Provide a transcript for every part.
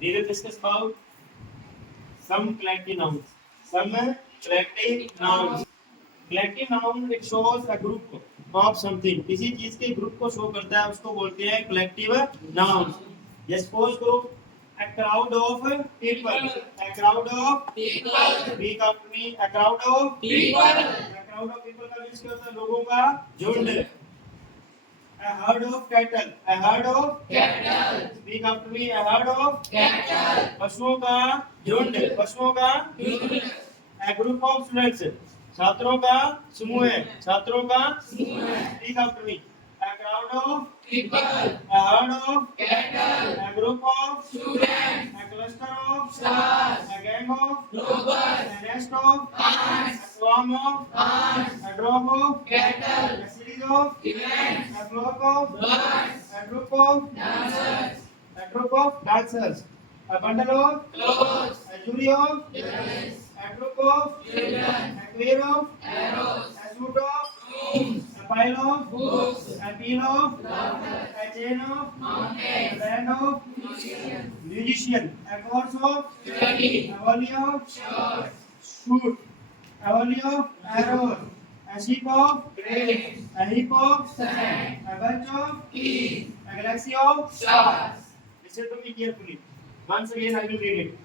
We will discuss about some collective nouns. Some collective nouns. Collective noun it shows a group of something. किसी चीज के group को show करता है उसको बोलते हैं collective nouns. Just suppose group a crowd of people. A crowd of people. Speak after me. A crowd of people. A crowd of people का मीन्स क्या होता है? लोगों का झुंड. A herd of cattle. A herd of cattle. Speak after me. A herd of cattle. पशुओं का झुंड. पशुओं का झुंड. A group of students. छात्रों का समूह है. छात्रों का समूह है. Speak after me. A crowd of people. A herd of cattle. A group of students. A cluster of stars. A gang of robbers. A nest of ants. A swarm of ants. A drove of cattle. A series of events. A flock of birds. A group of dancers. A group of dancers. A bundle of clothes. A jury of judges. A group of children. A pair of arrows. A suit of brooms. A pile of books. A pile of laughter. A chain of mountains. A band of musicians. A course of study. A volley of shoot. A volley of arrows. A sheep of grain. A heap of sand. A bunch of keys. A galaxy of stars. Listen to me carefully. Once again, I will read it.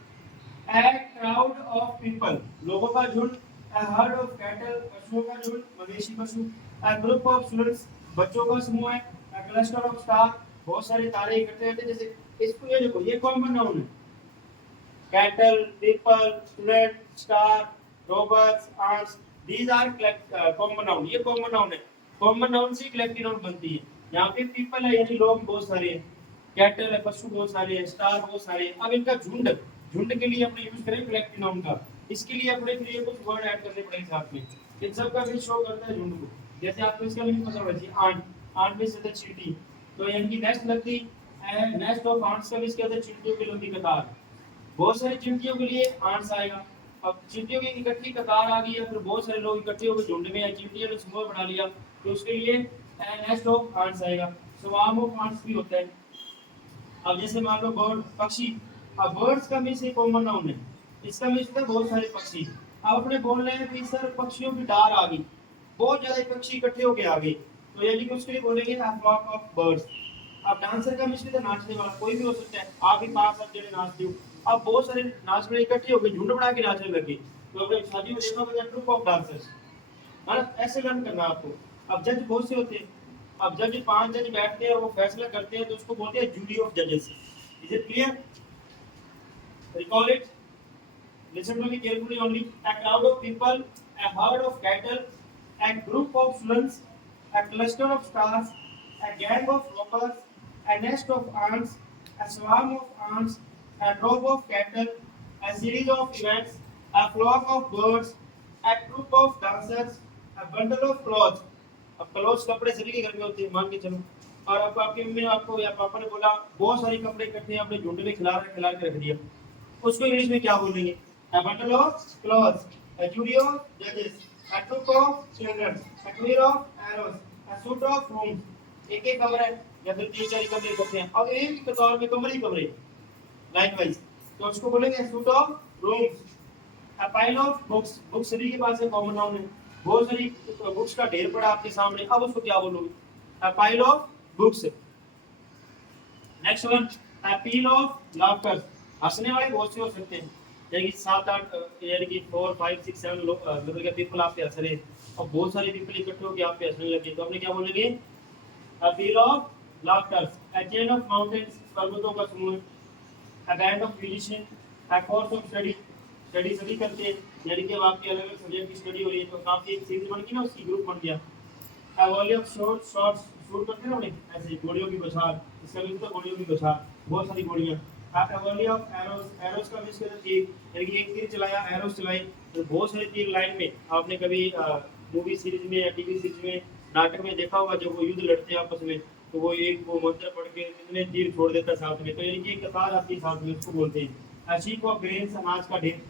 A crowd of people, लोगों का झुंड. A herd of cattle, पशुओं का झुंड, मवेशी पशु. A group of students, बच्चों का समूह है. A cluster of stars, बहुत सारे तारे इकट्ठे रहते हैं. जैसे इसको ये देखो, ये कॉमन नाउन है. Cattle, people, student, star, robbers, ants. These are common noun. ये common noun है. Common noun से collective noun बनती है. यहाँ पे people है यानी लोग बहुत सारे हैं. Cattle है, पशु बहुत सारे हैं, star बहुत सारे हैं. अब इनका झुंड के लिए अपने यूज करें कलेक्टिव नाउन का. इसके लिए अपने के लिए कुछ वर्ड ऐड करने पड़ेंगे साथ में. इन सब का भी शो करता है झुंड को. जैसे आपको इसका मीनिंग पता होगा जी. आंट. आंट में से चींटी. तो यानी कि नेस्ट लगती है. नेस्ट ऑफ आंट्स का मींस क्या होता है? चींटियों की लंबी कतार. बहुत सारी चींटियों के लिए आंट्स आएगा. अब चींटियों की इकट्ठी कतार आ गई है, फिर बहुत सारे लोग इकट्ठे होकर झुंड में है, चींटियों ने समूह बना लिया, तो उसके लिए नेस्ट ऑफ आंट्स आएगा. स्वार्म ऑफ आंट्स भी होता है. अब जैसे मान लो बर्ड, पक्षी. अब बर्ड्स का मीन्स एक कॉमन नाउन है. इसका मीन्स होता है बहुत सारे पक्षी. अब अपने बोल रहे हैं कि सर पक्षियों की डार आ गई, बहुत ज्यादा पक्षी इकट्ठे होके आ गए, तो यानी कि उसके लिए बोलेंगे a flock of birds. अब डांसर का मीन्स होता है नाचने वाला, कोई भी हो सकता है. आप ही 5 जने नाचते हो, अब बहुत सारे नाचने इकट्ठे होके झुंड बना के नाचने लगे, तो अपने शादी में देखा होगा ग्रुप ऑफ डांसर्स है ना. ऐसे लर्न करना आपको. अब जज बहुत से होते हैं. अब जज 5 जज बैठते हैं और वो फैसला करते हैं, तो उसको बोलते हैं जूरी ऑफ जजेस. Is it clear? Recall it. Listen to me carefully only. A crowd of people, a herd of cattle, a group of swans, a cluster of stars, a gang of robbers, a nest of ants, a swarm of ants, a drove of cattle, a series of events, a flock of birds, a group of dancers, a bundle of clothes. अब clothes कपड़े सभी के घर में होते हैं, मान के चलो. और अब आपकी मम्मी ने आपको या पापा ने बोला बहुत सारे कपड़े इकट्ठे आपने झुंड में खिला के रख दिया, उसको इंग्लिश में क्या बोलेंगे? A bundle of clothes, a jury of judges, a troop of children, a pair of arrows, a suit of rooms. एक एक कमरा है या फिर 3-4 कमरे इकट्ठे हैं. अब एक कतार में कमरे लाइन वाइज, तो उसको बोलेंगे suit of rooms. A pile of books, books सभी के पास है, कॉमन नाउन है. बहुत सारी बुक्स का ढेर पड़ा आपके सामने, अब उसको क्या बोलोगे? A pile of books. Next one, a peal of laughter. हंसने वाले बहुत से हो सकते हैं, यानी कि 7-8 यानी कि 4, 5, 6, 7 लोग मतलब क्या पीपल आप पे हंस रहे हैं, और बहुत सारे पीपल इकट्ठे होकर आप पे हंसने लगे, तो आपने क्या बोलेंगे? A peal of laughter. A chain of mountains, पर्वतों का समूह. A band of musicians. A course of study. Study करते हैं, यानी कि अब आपके अलग अलग सब्जेक्ट की स्टडी हो रही है, तो काफी एक सीरीज बन गई ना, उसकी ग्रुप बन गया. A volley of shorts shoot करते हैं ना ऐसे, गोलियों की बौछार. इसका मीन तो गोलियों की बौछार, बहुत सारी गोलियां. A volley of arrows. arrows का मीन कहते हैं तीर, यानी कि एक तीर चलाया, एरोस चलाई, तो बहुत सारे तीर लाइन में. आपने कभी मूवी सीरीज में या टीवी सीरीज में, नाटक में देखा होगा, जब वो युद्ध लड़ते हैं आपस में, तो वो मंत्र पढ़ के कितने तीर छोड़ देता है साथ में, तो यानी कि एक कतार आती है साथ में, उसको बोलते हैं. A sheaf of grains, अनाज का ढेर.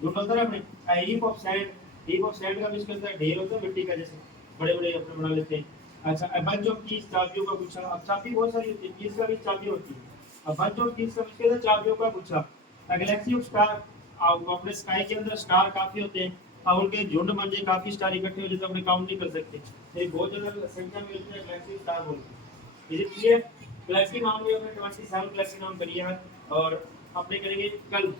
जो होता है अपने. A heap of sand. heap of sand का मीन कहता है ढेर होता है मिट्टी का, जैसे बड़े अपने बना लेते हैं. अच्छा, a bunch of keys, चाबियों का गुच्छा. अब चाबी बहुत सारी होती है, कीज का भी चाबी होती है. अब बंच ऑफ लीव्स समझ के चाबियों का गुच्छा। गैलेक्सी ऑफ स्टार, अपने स्काई के अंदर स्टार काफी होते हैं, अब उनके झुंड बन जाए, काफी स्टार इकट्ठे हो जाए तो अपने काउंट नहीं कर सकते, ये बहुत ज्यादा संख्या में मिलते हैं गैलेक्सी स्टार बोलते हैं। इसलिए गैलेक्सी नाम में हमने 27 गैलेक्सी नाम करी है और अपने करेंगे कल